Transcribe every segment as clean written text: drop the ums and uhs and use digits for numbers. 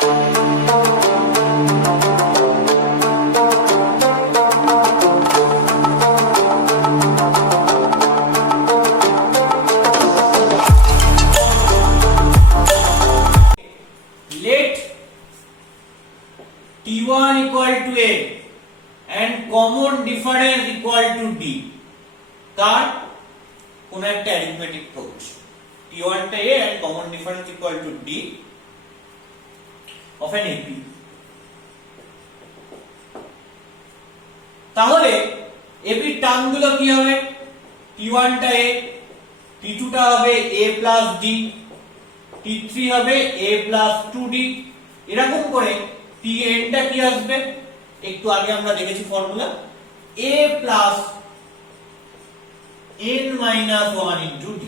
T1 equal to A and common difference equal to D তার কোন একটা arithmetic progression T1 টা A and common difference equal to D of an AP তাহলে AP term গুলো কি হবে T1 টা A T2 টা হবে A plus D T3 হবে A plus 2D এরকম করে Tn টা কি আসবে একটু আগে আমরা দেখেছি formula A plus n minus 1 into D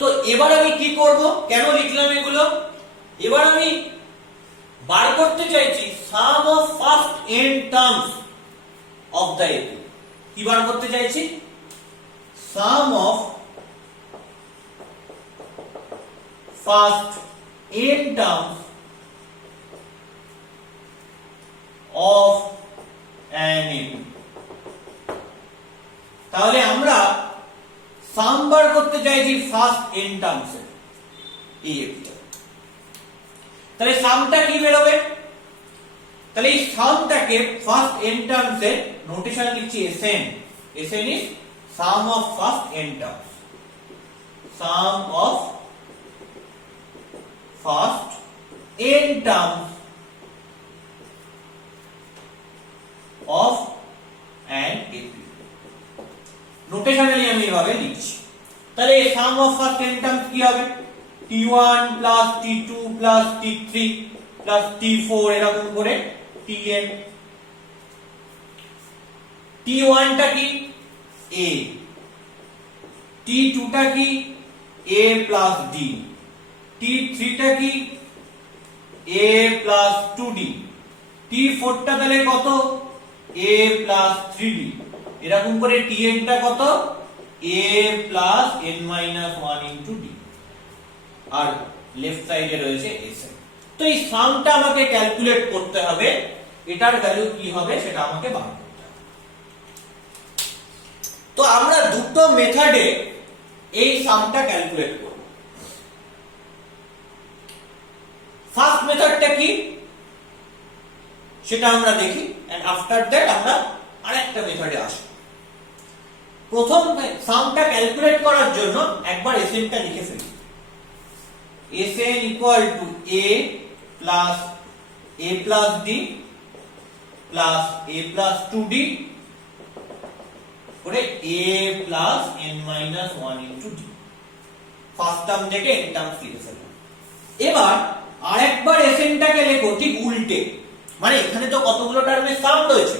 তো এবার আমি কি করব কেন লিখলাম এগুলো এবার আমি বার করতে চাইছি sum of first n terms of the AP কি বার করতে চাইছি sum of first n terms of an AP তাহলে আমরা সাম বার করতে চাইছি ফার্স্ট n টার্মস এর এই এপিটা তাহলে সামটা কি বের হবে তাহলে এই সামটাকে ফার্স্ট n টার্মস এর নোটেশন লিখছি Sn Sn is some of first n terms some of first n terms of an AP নোটেশনালি আমি এভাবে লিখছি তাহলে সাম অফ ফার্স্ট n টার্মস কি হবে t1 plus t2 plus t3 plus t4 এরকম করে tn t1 টা কি a t2 টা কি a plus d t3 টা কি a plus 2d t4 টা তাহলে কত a plus 3d এরকম করে tn টা কত a plus n minus 1 into d R left সাইডে রয়েছে sn তো এই সামটা আমাকে ক্যালকুলেট করতে হবে এটার ভ্যালু কি হবে সেটা আমাকে বার করতে হবে তো আমরা দুটো মেথডে এই সামটা ক্যালকুলেট করব ফার্স্ট মেথডটা কি সেটা আমরা দেখি এন্ড আফটার দ্যাট আমরা আরেকটা মেথডে আসব প্রথম সামটা ক্যালকুলেট করার জন্য একবার Sn টা লিখে ফেলি Sn equal to a plus a plus d plus a plus 2d করে a plus n minus 1 into d first term থেকে n টার্মস লিখে ফেললাম এবার আরেকবার Sn টাকে লেখো ঠিক উল্টে মানে এখানে তো কতগুলো টার্মের সাম রয়েছে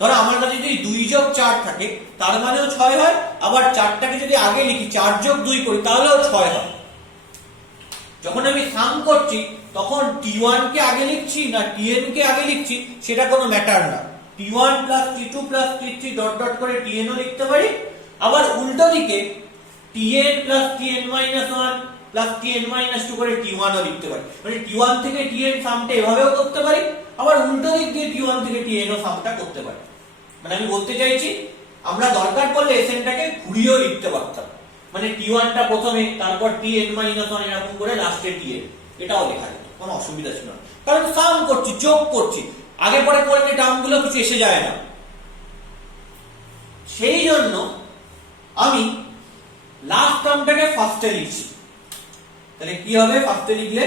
ধরো আমার কাছে যদি 2 যোগ 4 থাকে তার মানেও 6 হয় আবার 4টাকে যদি আগে লিখি 4 যোগ 2 করি তাহলেও 6 হয় যখন আমি সাম করছি তখন t1 কে আগে লিখছি না tn কে আগে লিখছি সেটা কোনো ম্যাটার না t1 plus t2 plus t3 dot dot করে tn ও লিখতে পারি আবার উল্টো দিকে tn plus tn minus 1 plus tn minus 2 করে t1 ও লিখতে পারি মানে t1 থেকে tn সামটা এভাবেও করতে পারি আবার উল্টো দিক দিয়ে t1 থেকে tn ও সামটা করতে পারি মানে আমি বলতে চাইছি আমরা দরকার পড়লে Sn টাকে ঘুরিয়েও লিখতে পারতাম মানে t1 টা প্রথমে তারপর tn minus 1 এরকম করে লাস্টে tn এটাও লেখা যেত কোনো অসুবিধা ছিল না কারণ সাম করছি যোগ করছি আগে পরে করলে টার্মগুলো কিছু এসে যায় না সেই জন্য আমি লাস্ট টার্মটাকে ফার্স্টে লিখছি তাহলে কি হবে ফার্স্টে লিখলে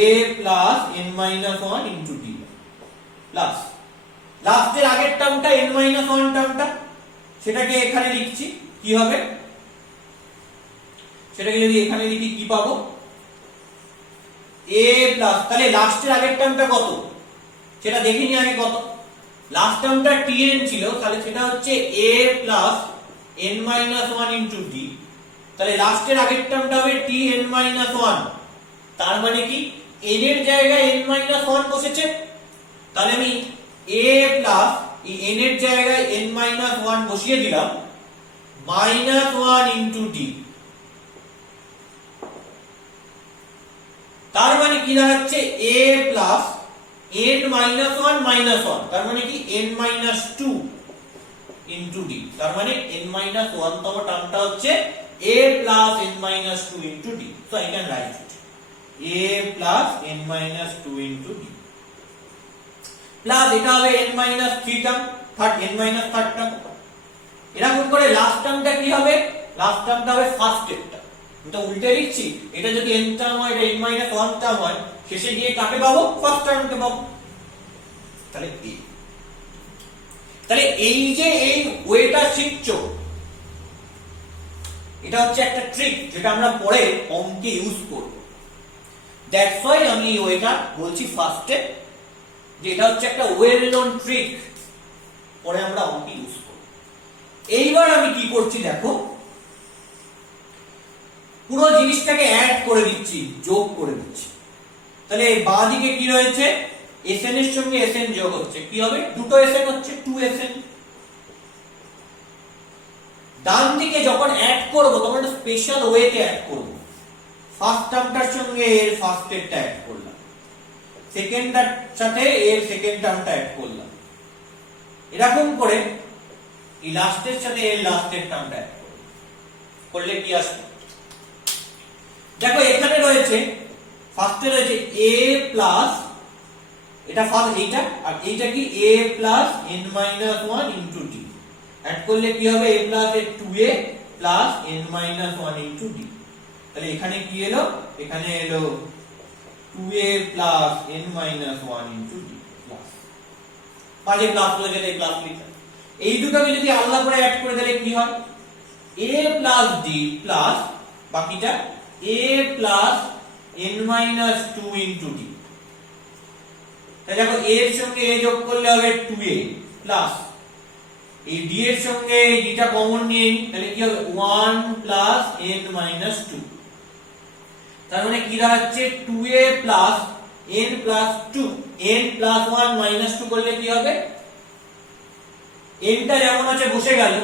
a plus n minus 1 into d plus লাস্টের আগের টার্মটা n minus 1 টার্মটা সেটাকে এখানে লিখছি কি হবে সেটাকে যদি এখানে লিখি কি পাবো a প্লাস তাহলে লাস্টের আগের টার্মটা কত সেটা দেখিনি আগে কত লাস্ট টার্মটা tn ছিল তাহলে সেটা হচ্ছে a plus n minus 1 into d তাহলে লাস্টের আগের টার্মটা হবে tn minus 1 তার মানে কি n এর জায়গায় n minus 1 বসেছে তাহলে আমি a plus এই n এর জায়গায় n minus 1 বসিয়ে দিলাম minus 1 into d তার মানে কি দাঁড়াচ্ছে a plus n minus 1 minus 1, তার মানে কি n মাইনাস 2 ইনটু d, তার মানে n মাইনাস 1 তম টার্মটা হচ্ছে a plus n minus 2 into d। So I can write it a plus n minus 2 into d plus এটা হবে n minus 3 term, n minus 3 term. এরকম করে লাস্ট টার্মটা কি হবে, লাস্ট টার্মটা হবে ফার্স্ট টার্মটা। এটা উল্টে লিখছি, এটা যদি n টার্ম হয় এটা n মাইনাস 1 টার্ম হয়, শেষে গিয়ে কাকে পাবো, ফার্স্ট টার্মকে পাবো। তাহলে a, তাহলে এই যে এই ওয়েটা শিখছো, এটা হচ্ছে একটা ট্রিক যেটা আমরা পরে অঙ্কে ইউজ করব। দ্যাটস হোয়াই আমি এই ওয়েটা বলছি ফার্স্টে, যে এটা হচ্ছে একটা ওয়েল নোন ট্রিক, পরে আমরা অঙ্কে ইউজ করব। এইবার আমি কি করছি দেখো, পুরো জিনিসটাকে অ্যাড করে দিচ্ছি, যোগ করে দিচ্ছি। তাহলে বাঁ দিকে কি রয়েছে, এসএন এর সঙ্গে এসএন যোগ হচ্ছে, কি হবে, দুটো এসএন হচ্ছে 2SN। ডান দিকে যখন অ্যাড করব তখন একটা স্পেশাল ওয়েতে অ্যাড করব। ফার্স্ট টার্মটার সঙ্গে এর ফার্স্ট এরটা অ্যাড করলাম, সেকেন্ডটার সাথে এর সেকেন্ড টার্মটা অ্যাড করলাম, এরকম করে এই লাস্টের সাথে এর লাস্টের টার্মটা অ্যাড করব। করলে কি আসবে দেখো, এখানে রয়েছে ফার্স্টে রয়েছে a প্লাস, এটা ফার্স্ট এইটা, আর এইটা কি a plus n minus 1 into d। Add করলে কি হবে, a plus 2a plus n minus 1 into d। তাহলে এখানে কি এলো, এখানে এলো 2a plus n minus 1 into d plus, মাঝে প্লাস রয়েছে তাই প্লাস লিখলাম। এই দুটোকে যদি আলাদা করে অ্যাড করে দিলে কি হয়, a প্লাস d প্লাস বাকিটা a plus n minus 2 into d। তাহলে দেখো a এর সঙ্গে a যোগ করলে হবে 2a প্লাস এই d এর সঙ্গে d টা কমন নিয়ে নিই, তাহলে কি হবে 1 প্লাস n মাইনাস 2। তার মানে কি দাঁড়াচ্ছে 2a plus n plus 2, n plus 1 minus 2 করলে কি হবে, n টা যেমন আছে বসে গেল,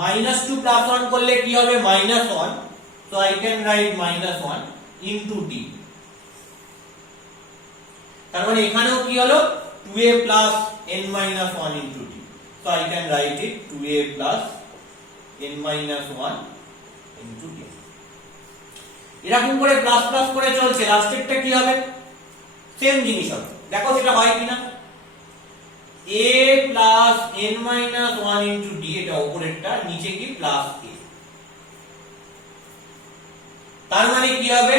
মাইনাস 2 প্লাস 1 করলে কি হবে minus 1, so I can write minus 1 into d। তার মানে এখানেও কি হলো 2a plus n minus 1 into d, so I can write it 2a plus n minus 1 into d। এরকম করে প্লাস প্লাস করে চলছে, লাস্টেরটা কি হবে, সেম জিনিস হবে। দেখো সেটা হয় কিনা, a plus n minus 1 into d, এটা উপরেরটা, নিচে কি প্লাস a। তার মানে কি হবে,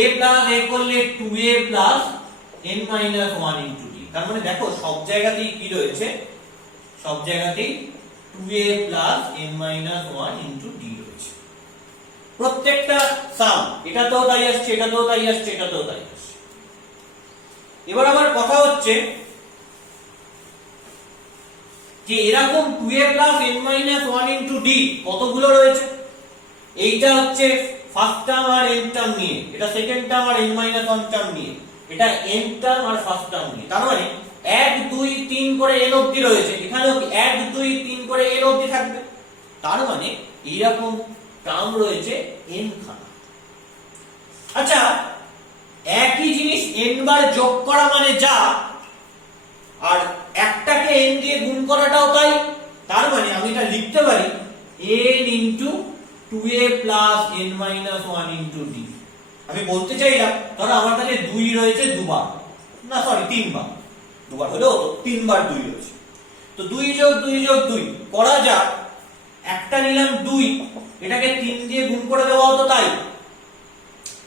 a প্লাস a করলে 2a plus n minus 1 into d। তার মানে দেখো সব জায়গাতেই কি রয়েছে, সব জায়গাতেই 2a plus n minus 1 into d রয়েছে। প্রত্যেকটা সাম, এটাতেও তাই আসছে, এটাতেও তাই আসছে, এটাতেও তাই আসছে। এবার আমার কথা হচ্ছে যে এরকম 2a plus n minus 1 into d কতগুলো রয়েছে, এইটা হচ্ছে ফার্স্ট টার্ম আর n টার্ম নিয়ে, এটা সেকেন্ড টার্ম আর n মাইনাস 1 টার্ম নিয়ে, এটা n টার্ম আর ফার্স্ট টার্ম নিয়ে। তার মানে 1 2 3 করে n অবধি রয়েছে, এখানেও কি 1 2 3 করে n অবধি থাকবে। তার মানে এইরকম টার্ম রয়েছে n খানা। আচ্ছা, একই জিনিস n বার যোগ করা মানে যা, আর একটাকে n দিয়ে গুণ করাটাও তাই। তার মানে আমি এটা লিখতে পারি n into 2a plus n minus 1 into d। আমি বলতে চাইলাম ধরো আমার কাছে 2 রয়েছে দুবার, না সরি 3 বার, দুবার হলো 3 বার 2 রয়েছে, তো 2 যোগ 2 যোগ 2 করা যাক। একটা নিলাম 2, এটাকে 3 দিয়ে গুণ করে দেওয়া হতো, তাই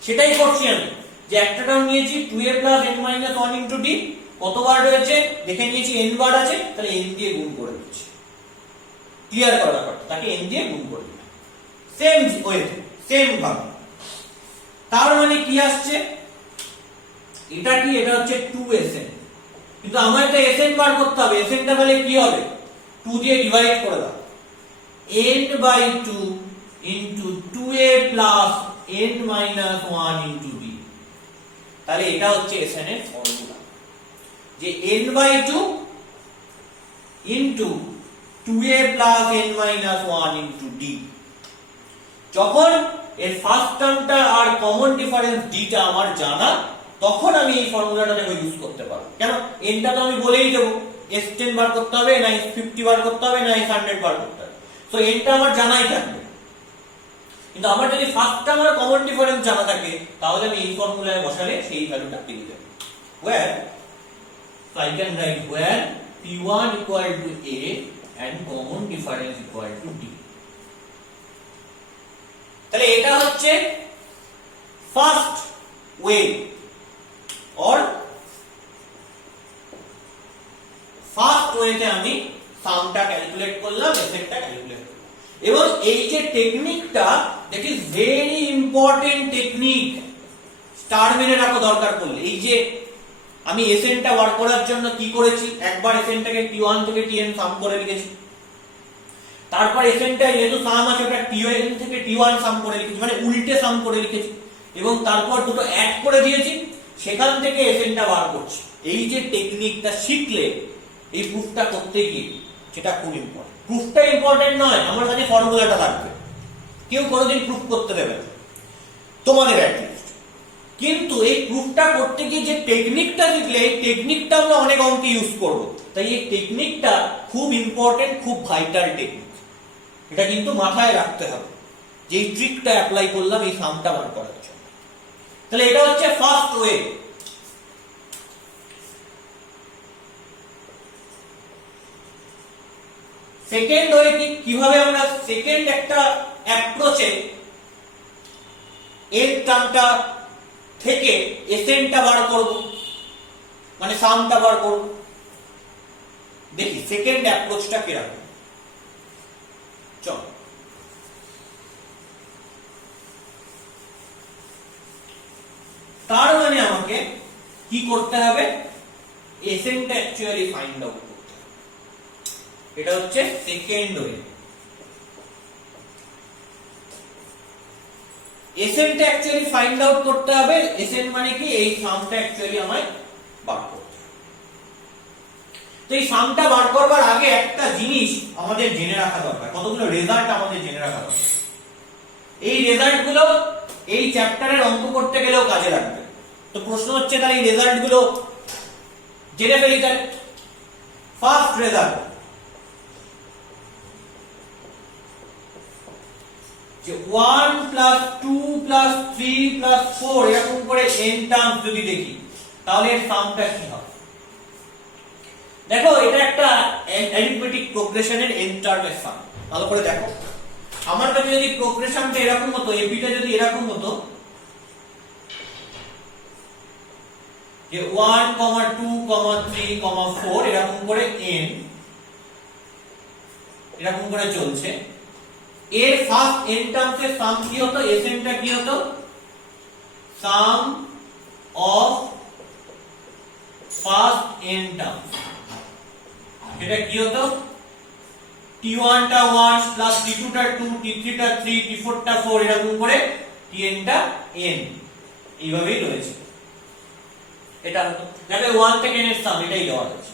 সেটাই করছি আমি, যে একটা টার্ম নিয়েছি 2a plus n minus 1 into d, কতবার রয়েছে দেখে নিয়েছি, n বার আছে, তাহলে n দিয়ে গুণ করে দিচ্ছি। ক্লিয়ার করা ব্যাপারটা, তাকে n দিয়ে গুণ করে দিলাম সেম ওয়ে, সেম ভাবে। তার মানে কি আসছে, এটা কি, এটা হচ্ছে 2SN, কিন্তু আমার এটা SN বার করতে হবে। SN টা তাহলে কি হবে, 2 দিয়ে ডিভাইড করে দাও, n by 2 into 2a plus n minus 1 into d। তাহলে এটা হচ্ছে SN এর ফর্মুলা, যে n by 2 into 2a plus n minus 1 into d। যখন এর ফার্স্ট টার্মটা আর কমন ডিফারেন্স ডিটা আমার জানা, তখন আমি এই ফর্মুলাটা দেখো ইউজ করতে পারবো। কেন, এনটা তো আমি বলেই দেবো S10 বার করতে হবে, না S50 বার করতে হবে, না S100 বার করতে হবে। সো এনটা আমার জানাই থাকবে, কিন্তু আমার যদি ফার্স্ট টার্ম আর কমন ডিফারেন্স জানা থাকে, তাহলে আমি এই ফর্মুলায় বসালে সেই ভ্যালুটা পেয়ে যাব। where so I can write where P1 equal to A and common difference equal to D. তাহলে এটা হচ্ছে ফার্স্ট ওয়ে অর ফার্স্ট ওয়েতে আমি সামটা ক্যালকুলেট করলাম, এসেটটা ক্যালকুলেট করলাম। এবং এই যে টেকনিকটা, that is very important technique, star মেনে রাখা দরকার পড়লে। এই যে আমি এসএনটা বার করার জন্য কি করেছি, একবার এসএনটাকে T1 থেকে Tn সাম করে লিখেছি, তারপর এসএনটা যেহেতু সাম আছে ওটা Tn থেকে T1 সাম করে লিখেছি, মানে উল্টে সাম করে লিখেছি, এবং তারপর দুটো অ্যাড করে দিয়েছি, সেখান থেকে এসএনটা বার করছি। এই যে টেকনিকটা শিখলে এই প্রুফটা করতে গিয়ে, সেটা খুব ইম্পর্টেন্ট। প্রুফটা ইম্পর্টেন্ট নয়, আমার কাছে ফর্মুলাটা লাগবে, কেউ কোনোদিন প্রুফ করতে দেবে না তোমাদের অ্যাটলিস্ট, কিন্তু এই প্রুফটা করতে গিয়ে যে টেকনিকটা শিখলে, এই টেকনিকটা আমরা অনেক অঙ্কে ইউজ করব। তাই এই টেকনিকটা খুব ইম্পর্টেন্ট, খুব ভাইটাল টেকনিক, এটা কিন্তু মাথায় রাখতে হবে যে এই ট্রিকটা অ্যাপ্লাই করলাম এই সামটা বার করার জন্য। তাহলে এটা হচ্ছে ফার্স্ট ওয়ে। সেকেন্ড ওয়ে কিভাবে আমরা সেকেন্ড একটা অ্যাপ্রোচে এর টার্মটা থেকে এসএনটা বার করব, মানে সামটা বার করব। দেখি সেকেন্ড অ্যাপ্রোচটা কিরকম। চল, তার মানে আমাকে কি করতে হবে, এসএনটা অ্যাকচুয়ালি ফাইন্ড আউট করতে হবে। এটা হচ্ছে সেকেন্ড ওয়ে। এসএনটা অ্যাকচুয়ালি ফাইন্ড আউট করতে হবে, এসএন মানে কি, এই সামটা অ্যাকচুয়ালি আমায় বার করতে হবে। তো এই সামটা বার করবার আগে একটা জিনিস আমাদের জেনে রাখা দরকার, কতগুলো রেজাল্ট আমাদের জেনে রাখা দরকার। এই রেজাল্ট গুলো এই চ্যাপ্টারের অঙ্ক করতে গেলেও কাজে লাগবে। তো প্রশ্ন হচ্ছে, তাহলে এই রেজাল্ট গুলো জেনে ফেলি। তাহলে ফার্স্ট রেজাল্ট যে 1 প্লাস 2 প্লাস 3 প্লাস 4 এরকম করে n টার্মস যদি দেখি, তাহলে এর সামটা কি হবে। দেখো এটা একটা অ্যারিথমেটিক প্রোগ্রেশনের n টার্মের সাম। ভালো করে দেখো, আমার কাছে যদি প্রোগ্রেশনটা এরকম হতো, এবিটা যদি এরকম হতো যে 1, 2, 3, 4 এরকম করে n এরকম করে চলছে, এর ফার্স্ট n টার্মসের সাম কি হতো, এসএন টা কি হতো, সাম অফ ফার্স্ট n টার্মস। এটা কি হতো, T1 টা 1 প্লাস T2 টা 2, T3 টা 3, T4 টা 4 এরকম করে Tn টা n এইভাবেই রয়েছে। এটা হতো, দেখো 1 থেকে n এর সাম এটাই দেওয়া আছে।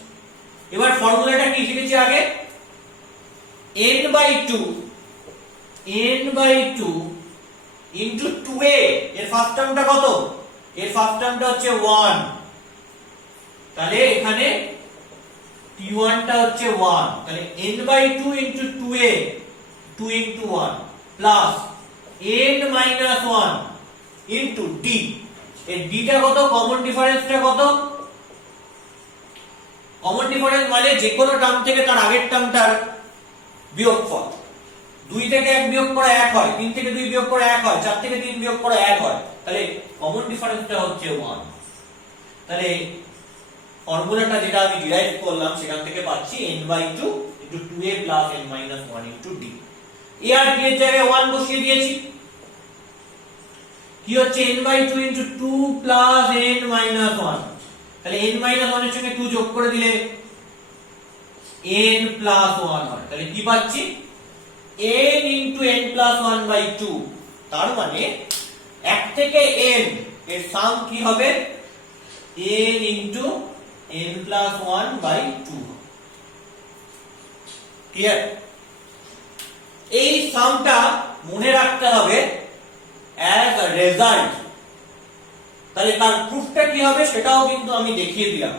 এবার ফর্মুলাটা কি শিখেছি আগে, n/2 into 2a, এর ফার্স্ট টার্মটা কত, এর ফার্স্ট টার্মটা হচ্ছে 1, তাহলে এখানে T1 টা হচ্ছে 1, তাহলে n/2 into 2a, 2 into 1 plus n-1 into d, এই d টা কত, কমন ডিফারেন্সটা কত, কমন ডিফারেন্স মানে যে কোনো টার্ম থেকে তার আগের টার্মটার বিয়োগফল। 2 থেকে 1 বিয়োগ করা 1 হয়, 3 থেকে 2 বিয়োগ করা 1 হয়, 4 থেকে 3 বিয়োগ করা 1 হয়, তাহলে কমন ডিফারেন্সটা হচ্ছে 1। তাহলে ফর্মুলাটা যেটা আমি ডিরাইভ করলাম সেখান থেকে পাচ্ছি n/2 into 2a plus n-1 into d। a R d এর জায়গায় 1 বসিয়ে দিয়েছি, কি হচ্ছে n/2 into 2 plus n-1, তাহলে n-1 এর সঙ্গে 2 যোগ করে দিলে n plus 1 হয়, তাহলে কি পাচ্ছি, n into n plus 1/2। তার মানে 1 থেকে n এর সাম কি হবে, n into n plus 1/2। Clear? এই সামটা মনে রাখতে হবে অ্যাজ আ রেজাল্ট, তাহলে তার প্রুফটা কি হবে সেটাও কিন্তু আমি দেখিয়ে দিলাম।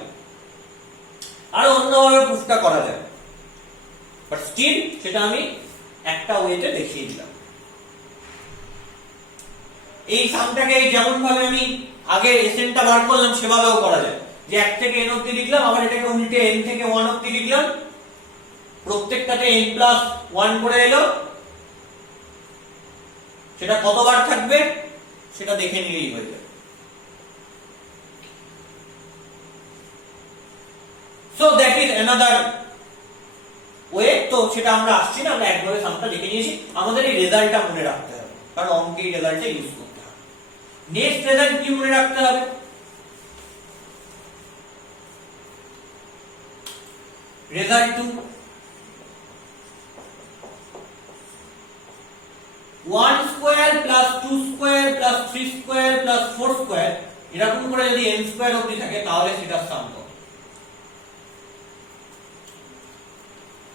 আর অন্যভাবে প্রুফটা করা যায়, বাট স্টিল সেটা আমি একটা ওয়েতে দেখিয়ে দিলাম। এই সামটাকে যেমন ভাবে আমি আগে এসএনটা বার করলাম সেভাবেও করা যায়, যে 1 থেকে n অবধি লিখলাম, আবার এটাকে উল্টে n থেকে 1 অবধি লিখলাম, প্রত্যেকটাতে n প্লাস 1 করে এলো, সেটা কতবার থাকবে সেটা দেখে নিলেই হয়ে যাবে। So that is another way. তো সেটা আমরা আসছি না, আমরা একভাবে সামটা লিখে নিয়েছি। আমাদের এই রেজাল্টটা মনে রাখতে হবে, কারণ অঙ্কে এই রেজাল্টটা ইউজ করতে হবে। নেক্সট রেজাল্ট কি মনে রাখতে হবে? Result 2, 1 square plus 2 square plus 3 square plus 4 square এরকম করে যদি n স্কয়ার অবধি থাকে তাহলে সেটা সাম হবে।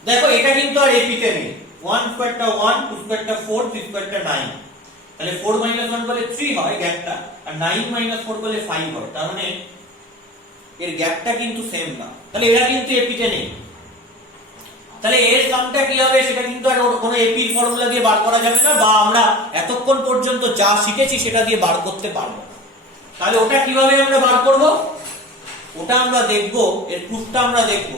দেখো এটা কিন্তু আর এপিতে নেই, 1 স্কয়ারটা 1, 2 স্কয়ারটা 4, 3 স্কয়ারটা 9, তাহলে 4 - 1 বলে 3 হয় গ্যাপটা, আর 9 - 4 বলে 5 হয়, তার মানে এর গ্যাপটা কিন্তু সেম না, তাহলে এরা কিন্তু এপিতে নেই। তাহলে এর সামটা কি হবে সেটা কিন্তু আর কোনো এপি ফর্মুলা দিয়ে বার করা যাবে না, বা আমরা এতক্ষণ পর্যন্ত যা শিখেছি সেটা দিয়ে বার করতে পারবো না। তাহলে ওটা কিভাবে আমরা বার করব? ওটা আমরা দেখব, এর প্রুফটা আমরা দেখব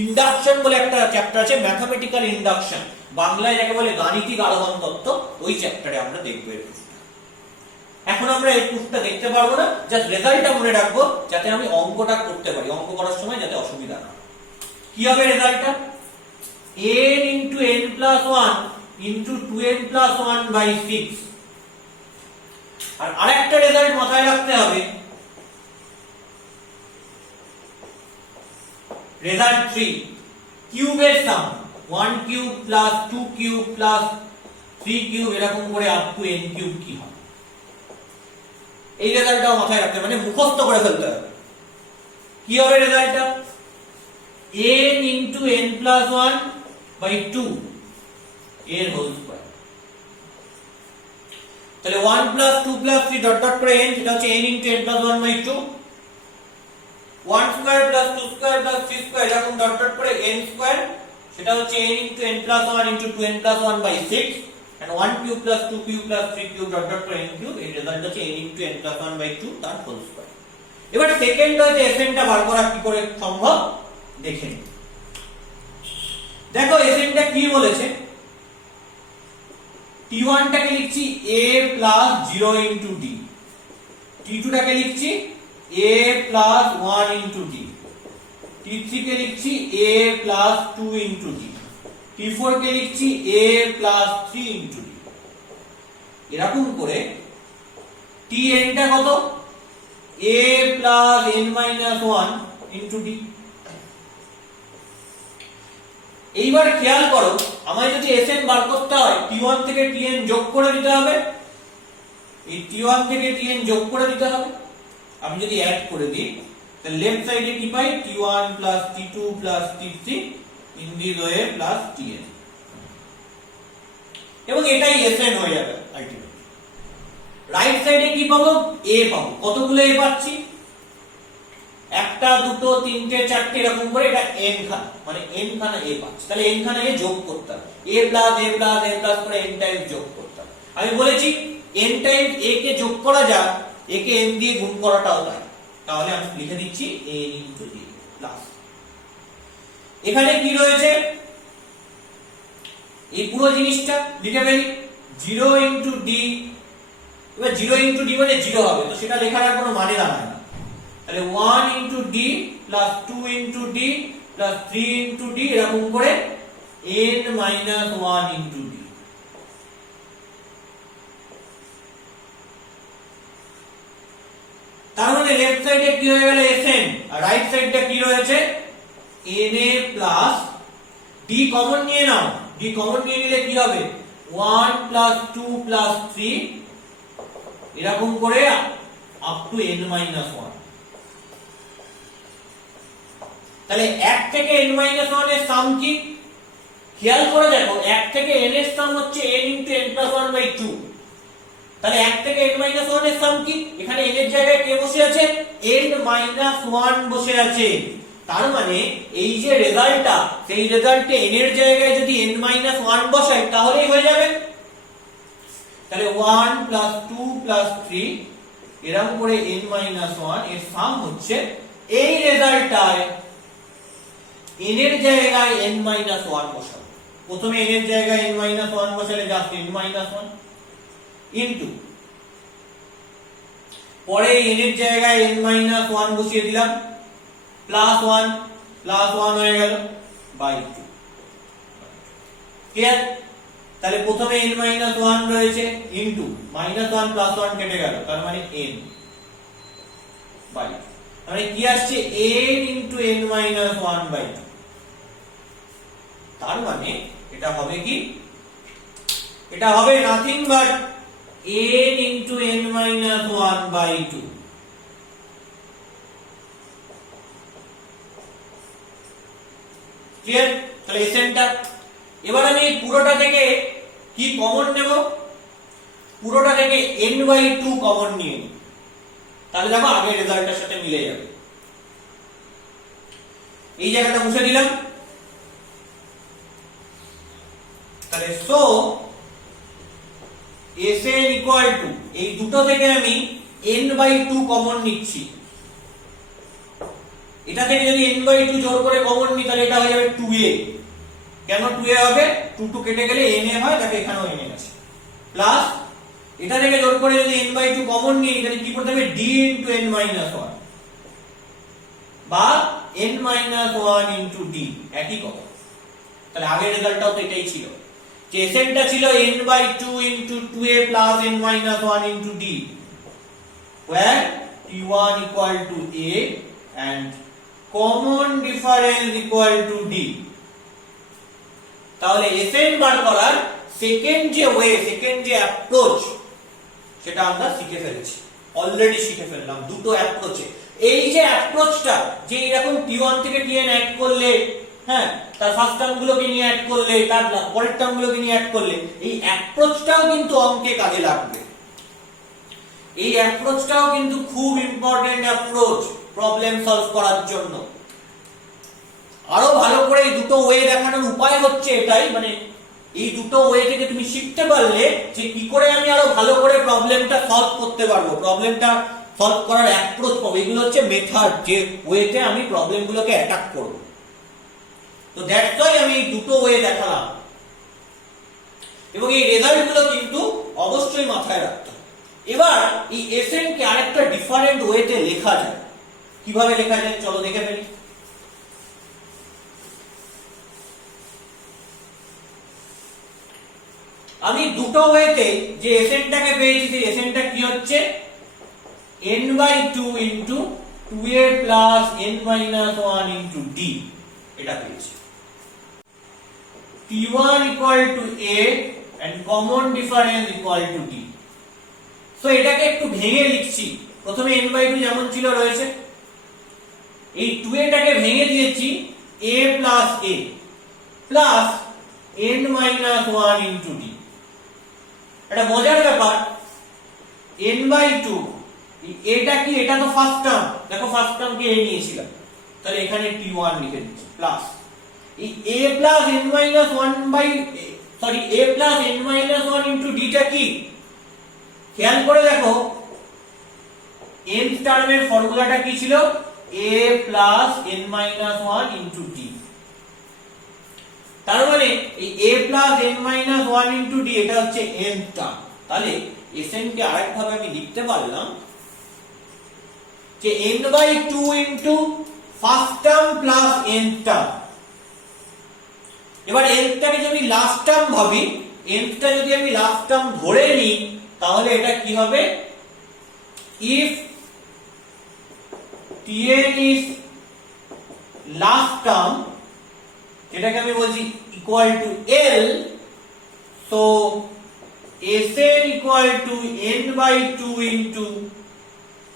ইন্ডাকশন বলে একটা চ্যাপ্টার আছে, ম্যাথমেটিক্যাল ইন্ডাকশন, বাংলায় যাকে বলে গাণিতিক আরোহণ তত্ত্ব, ওই চ্যাপ্টারে আমরা দেখব এর প্রুফটা। এখন আমরা এই প্রুফটা দেখতে পারবো না, জাস্ট রেজাল্টটা মনে রাখবো যাতে আমি অঙ্কটা করতে পারি, অঙ্ক করার সময় যাতে অসুবিধা না। কি হবে রেজাল্টটা? n into n plus 1 into 2n plus 1 by 6। আর আরেকটা রেজাল্ট মাথায় রাখতে হবে, রেজাল্ট 3, কিউবের সাম 1 cube plus 2 cube plus 3 cube এরকম করে আপ টু n কিউব কি হয়, এই রেজাল্টটাও মাথায় রাখতে হবে, মানে মুখস্থ করে ফেলতে হবে। কি হবে রেজাল্টটা? n into n plus 1 by 2 এর হোল স্কয়ার। তাহলে 1 plus 2 plus 3 ডট ডট করে n, সেটা হচ্ছে n into n plus 1 by 2, 1 square plus 2 square plus 3 square এরকম ডট ডট করে n স্কয়ার, সেটা হচ্ছে n into n plus 1 into 2n plus 1 by 6, and 1 cube plus 2 cube plus 3 cube dot dot করে n cube, এই result হচ্ছে n into n plus 1 by 2 তার whole square. এবার second হচ্ছে এসএনটা বার করা কি করে সম্ভব দেখে নিন। দেখো এসএনটা কি বলেছে, t1 টাকে লিখছি a plus 0 into d, t2 টাকে লিখছি a plus 1 into d, t3 কে লিখছি a plus 2 into d, t4 কে লিখছি a plus 3 into d। এরকম করে tn টা কত? a plus n minus 1 into d। এইবার খেয়াল করো, আমায় যদি Sn বার করতে হয় t1 থেকে tn যোগ করে দিতে হবে, এই t1 থেকে tn যোগ করে দিতে হবে। আমি যদি অ্যাড করে দিই তাহলে লেফট সাইডে কি পাই? t1 plus t2 plus t3 in this way plus tn, এবং এটাই Sn হয়ে যাবে আলটিমেটলি। রাইট সাইডে কি পাবো? a পাবো। কতগুলো a পাচ্ছি? একটা, দুটো, তিনটে, চারটে এরকম করে এটা n খানা, মানে n খানা a পাচ্ছি। তাহলে n খানা a যোগ করতে হবে, a plus a plus a plus করে n টাইমস যোগ করতে হবে। আমি বলেছি n টাইমস a কে যোগ করা যায়, a কে n দিয়ে গুণ করাটাও তাই। তাহলে আমি লিখে দিচ্ছি n into a প্লাস, এখানে কি রয়েছে এই পুরো জিনিসটা লিখে ফেলি 0 into d। এবার 0 into d মানে 0 হবে, তো সেটা লেখার আর কোনো মানে দাঁড়ায় না। তাহলে 1 into d plus 2 into d plus 3 into d এরকম করে n minus 1 into d। তার মানে লেফট সাইডে কি হয়ে গেল Sn, আর রাইট সাইডটা কি রয়েছে na plus d কমন নিয়ে নাও, d কমন নিয়ে নিলে কি হবে 1 plus 2 plus 3 এরকম করে up to n minus 1। তাহলে 1 থেকে n minus 1 এর সাম কি? খেয়াল করে দেখো 1 থেকে n এর সাম হচ্ছে n into n plus 1 by 2, তাহলে 1 থেকে n-1 এর সাম কি? এখানে n এর জায়গায় কে বসে আছে? n-1 বসে আছে। তার মানে এই যে রেজাল্টটা, সেই রেজাল্টে n এর জায়গায় যদি n-1 বসাই তাহলেই হয়ে যাবে। তাহলে 1 + 2 + 3 এরকম করে n-1 এর সাম হচ্ছে এই রেজাল্টটায় n এর জায়গায় n-1 বসাবো। প্রথমে n এর জায়গায় n-1 বসালে জাস্ট n-1 ইনটু, পরে n এর জায়গায় n-1 বসিয়ে দিলাম, +1 হয়ে গেল বাই 2। ক্লিয়ার? তাহলে প্রথমে n-1 রয়েছে ইনটু -1 + 1 কেটে গেল, তার মানে n বাই 2। মানে কি আসছে? n * n-1/2। তার মানে এটা হবে কি? এটা হবে nothing but n * n-1/2। Clear? তাহলে এসএনটা, এবার আমি পুরোটা থেকে কি কমন নেব? পুরোটা থেকে n/2 কমন নিয়ে নিই, তাহলে দেখো আগের রেজাল্টের সাথে মিলে যাবে। এই জায়গাটা মুছে দিলাম। তাহলে সো Sn = এই দুটো থেকে আমি n/2 কমন নিচ্ছি। এটা থেকে যদি n/2 জোর করে কমন নিই তাহলে এটা হয়ে যাবে 2a। কেন 2a হবে? 2 2 কেটে গেলে na হয়, দেখো এখানেও na আছে। প্লাস এটা থেকে জোর করে যদি n/2 কমন নিই তাহলে কি করতে হবে? d * n-1 বা n-1 * d, একই কথা। তাহলে আগের রেজাল্টটাও তো এটাই ছিল, যে এসএনটা ছিল n/2 * 2a + n-1 * d, where t1 = a and common difference = d। তাহলে এসএন বার করার সেকেন্ড যে ওয়ে, সেকেন্ড যে অ্যাপ্রোচ, সেটা আমরা শিখে ফেলেছি, অলরেডি শিখে ফেললাম দুটো অ্যাপ্রোচে। এই যে অ্যাপ্রোচটা, যে এরকম t1 থেকে tn অ্যাড করলে, হ্যাঁ, তার ফার্স্ট টার্ম গুলোকে নিয়ে অ্যাড করলে, তার পরের টার্ম গুলোকে নিয়ে অ্যাড করলে, এই অ্যাপ্রোচটাও কিন্তু অঙ্কে কাজে লাগবে। এই অ্যাপ্রোচটাও কিন্তু খুব ইম্পর্টেন্ট অ্যাপ্রোচ প্রবলেম সলভ করার জন্য। আরো ভালো করে এই দুটো ওয়ে দেখানোর উপায় হচ্ছে এটাই, মানে এই দুটো ওয়ে থেকে তুমি শিখতে পারলে যে কি করে আমি আরো ভালো করে প্রবলেমটা সলভ করতে পারবো, প্রবলেমটা সলভ করার অ্যাপ্রোচ পাবো। এগুলো হচ্ছে মেথড, যে ওয়েতে আমি প্রবলেমগুলোকে অ্যাটাক করব। তো দ্যাটস ওয়াই আমি এই দুটো ওয়ে দেখালাম, এবং এই রেজাল্টগুলো কিন্তু অবশ্যই মাথায় রাখতে হবে। এবার এই এসএন কে আরেকটা ডিফারেন্ট ওয়েতে লেখা যায়। কিভাবে লেখা যায় চলো দেখে ফেলি। আমি দুটো ওয়েতে যে এসএনটাকে পেয়েছি, সেই এসএনটা কি হচ্ছে? n/2 * 2a + n-1 * d, এটা পেয়েছি। t1 = a and common difference = d। So এটাকে একটু ভেঙে লিখছি। প্রথমে n/2 যেমন ছিল রয়েছে, এই 2a টাকে ভেঙে দিয়েছি a + a plus n-1 * d। এটা মজার ব্যাপার, n/2 এটা কি? এটা তো ফার্স্ট টার্ম, দেখো ফার্স্ট টার্মকে a নিয়েছিলাম, তাহলে এখানে t1 লিখে দিচ্ছি, প্লাস এই a + n-1 * d টা কি? খেয়াল করে দেখো nth টার্মের ফর্মুলাটা কি ছিল? a + n-1 * d। তার মানে এই a + n-1 * d এটা হচ্ছে nth টার্ম। তাহলে Sn কে আরেকভাবে আমি লিখতে পারলাম যে n/2 first term plus nth term. এবার nth টাকে যদি লাস্ট টার্ম ভাবি, nth টা যদি আমি লাস্ট টার্ম ধরে নিই, তাহলে এটা কি হবে? if tn is last term, যেটাকে আমি বলছি equal to l, so Sn = n/2 *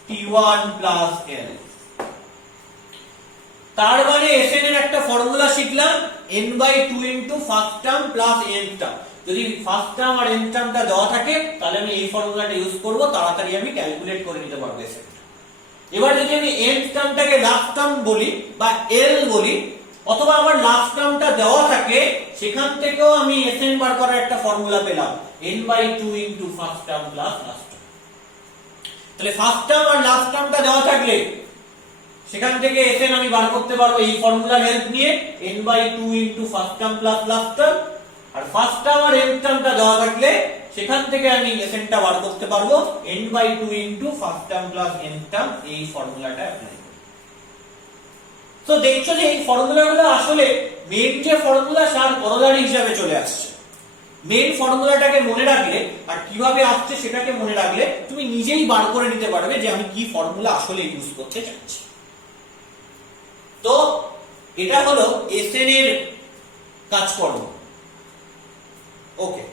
t1 + l। তার মানে Sn এর একটা ফর্মুলা শিখলাম, n/2 * first term plus nth term. যদি ফার্স্ট টার্ম আর nth টার্মটা দেওয়া থাকে তাহলে আমি এই ফর্মুলাটা ইউজ করব, তাড়াতাড়ি আমি ক্যালকুলেট করে নিতে পারবো এসএন। এবার যদি আমি nth টার্মটাকে লাস্ট টার্ম বলি বা এল বলি, অথবা আমার লাস্ট টার্মটা দেওয়া থাকে, সেখান থেকেও আমি এসএন বার করার একটা ফর্মুলা পেলাম, n/2 into first term plus last term. তাহলে ফার্স্ট টার্ম আর লাস্ট টার্মটা দেওয়া থাকলে সেখান থেকে এসএন আমি বার করতে পারবো এই ফর্মুলার হেল্প নিয়ে, n/2 into first term plus last term. আর ফার্স্ট টার্ম আর nth টার্মটা দেওয়া থাকলে সেখান থেকে আমি এসএনটা বার করতে পারবো n/2 into first term plus nth term, এই ফর্মুলাটা অ্যাপ্লাই করব। তো দেখছো যে এই ফর্মুলাগুলো আসলে মেইন যে ফর্মুলা তার করোলারি হিসাবে চলে আসছে। মেইন ফর্মুলাটাকে মনে রাখলে আর কিভাবে আসছে সেটাকে মনে রাখলে তুমি নিজেই বার করে নিতে পারবে যে আমি কি ফর্মুলা আসলে ইউজ করতে চাচ্ছি। তো এটা হলো এসএন এর কাজকর্ম। ওকে।